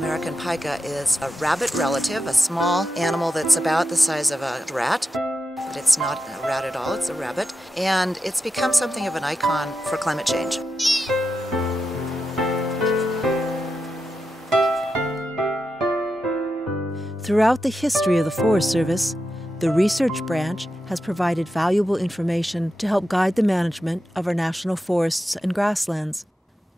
American pika is a rabbit relative, a small animal that's about the size of a rat. But it's not a rat at all, it's a rabbit. And it's become something of an icon for climate change. Throughout the history of the Forest Service, the research branch has provided valuable information to help guide the management of our national forests and grasslands.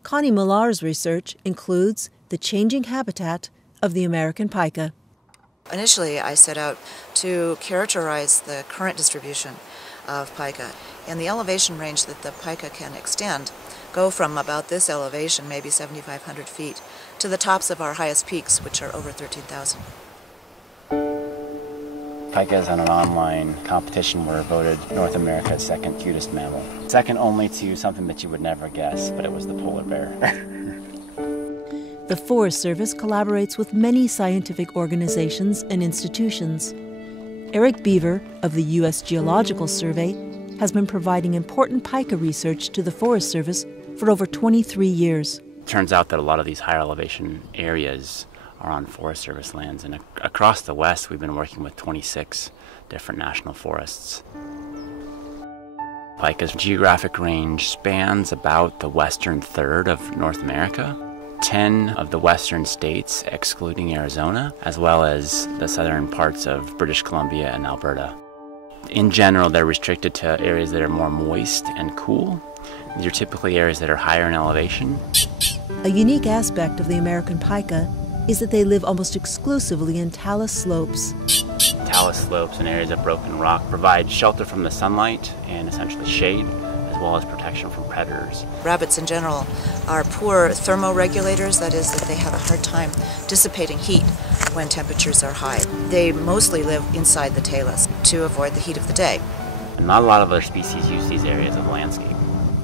Connie Millar's research includes the changing habitat of the American pika. Initially, I set out to characterize the current distribution of pika, and the elevation range that the pika can extend go from about this elevation, maybe 7,500 feet, to the tops of our highest peaks, which are over 13,000. Pikas on an online competition were voted North America's second cutest mammal. Second only to something that you would never guess, but it was the polar bear. The Forest Service collaborates with many scientific organizations and institutions. Eric Beaver of the U.S. Geological Survey has been providing important pika research to the Forest Service for over 23 years. It turns out that a lot of these higher elevation areas are on Forest Service lands, and across the West we've been working with 26 different national forests. Pika's geographic range spans about the western third of North America, 10 of the western states excluding Arizona, as well as the southern parts of British Columbia and Alberta. In general, they're restricted to areas that are more moist and cool. These are typically areas that are higher in elevation. A unique aspect of the American pika is that they live almost exclusively in talus slopes. Talus slopes and areas of broken rock provide shelter from the sunlight and essentially shade, as well as protection from predators. Rabbits in general are poor thermoregulators, that is, that they have a hard time dissipating heat when temperatures are high. They mostly live inside the talus to avoid the heat of the day. And not a lot of other species use these areas of landscape.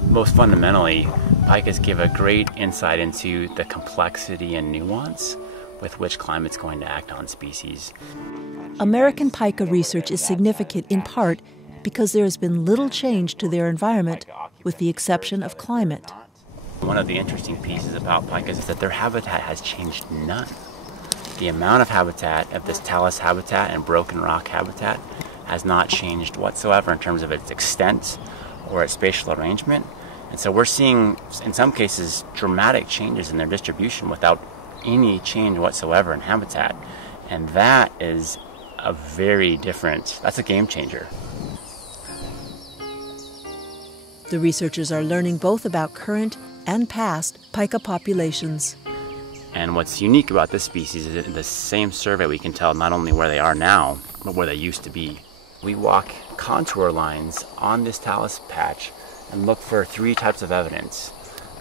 Most fundamentally, pikas give a great insight into the complexity and nuance with which climate's going to act on species. American pika research is significant in part because there has been little change to their environment, with the exception of climate. One of the interesting pieces about pikas is that their habitat has changed none. The amount of habitat of this talus habitat and broken rock habitat has not changed whatsoever in terms of its extent or its spatial arrangement. And so we're seeing, in some cases, dramatic changes in their distribution without any change whatsoever in habitat. And that is a very different, that's a game changer. The researchers are learning both about current and past pika populations. And what's unique about this species is that in the same survey we can tell not only where they are now, but where they used to be. We walk contour lines on this talus patch and look for three types of evidence.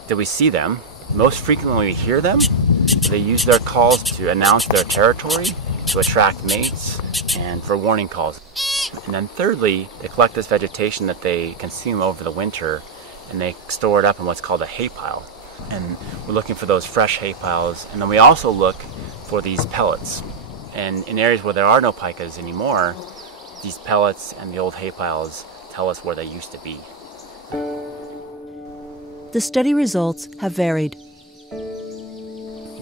Do we see them? Most frequently we hear them. They use their calls to announce their territory, to attract mates, and for warning calls. And then thirdly, they collect this vegetation that they consume over the winter, and they store it up in what's called a hay pile. And we're looking for those fresh hay piles, and then we also look for these pellets. And in areas where there are no pikas anymore, these pellets and the old hay piles tell us where they used to be. The study results have varied.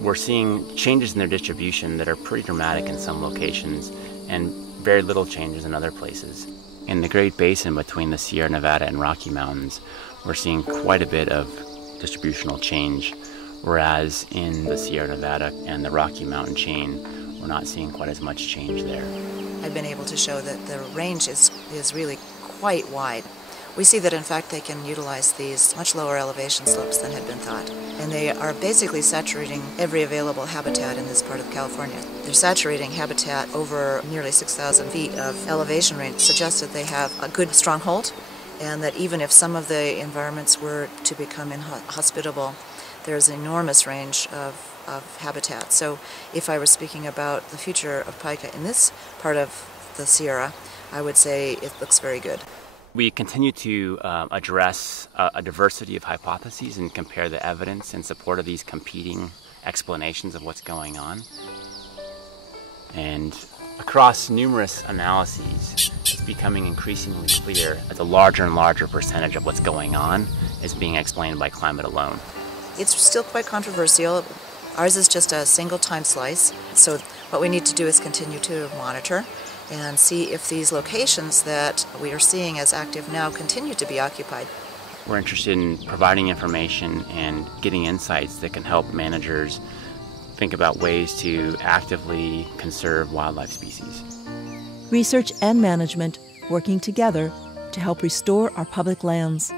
We're seeing changes in their distribution that are pretty dramatic in some locations and very little changes in other places. In the Great Basin between the Sierra Nevada and Rocky Mountains, we're seeing quite a bit of distributional change, whereas in the Sierra Nevada and the Rocky Mountain chain, we're not seeing quite as much change there. I've been able to show that the range is really quite wide. We see that in fact they can utilize these much lower elevation slopes than had been thought. And they are basically saturating every available habitat in this part of California. They're saturating habitat over nearly 6,000 feet of elevation range, suggests that they have a good stronghold, and that even if some of the environments were to become inhospitable, there's an enormous range of habitat. So if I were speaking about the future of pika in this part of the Sierra, I would say it looks very good. We continue to address a diversity of hypotheses and compare the evidence in support of these competing explanations of what's going on. And across numerous analyses, it's becoming increasingly clear that a larger and larger percentage of what's going on is being explained by climate alone. It's still quite controversial. Ours is just a single time slice, so what we need to do is continue to monitor and see if these locations that we are seeing as active now continue to be occupied. We're interested in providing information and getting insights that can help managers think about ways to actively conserve wildlife species. Research and management working together to help restore our public lands.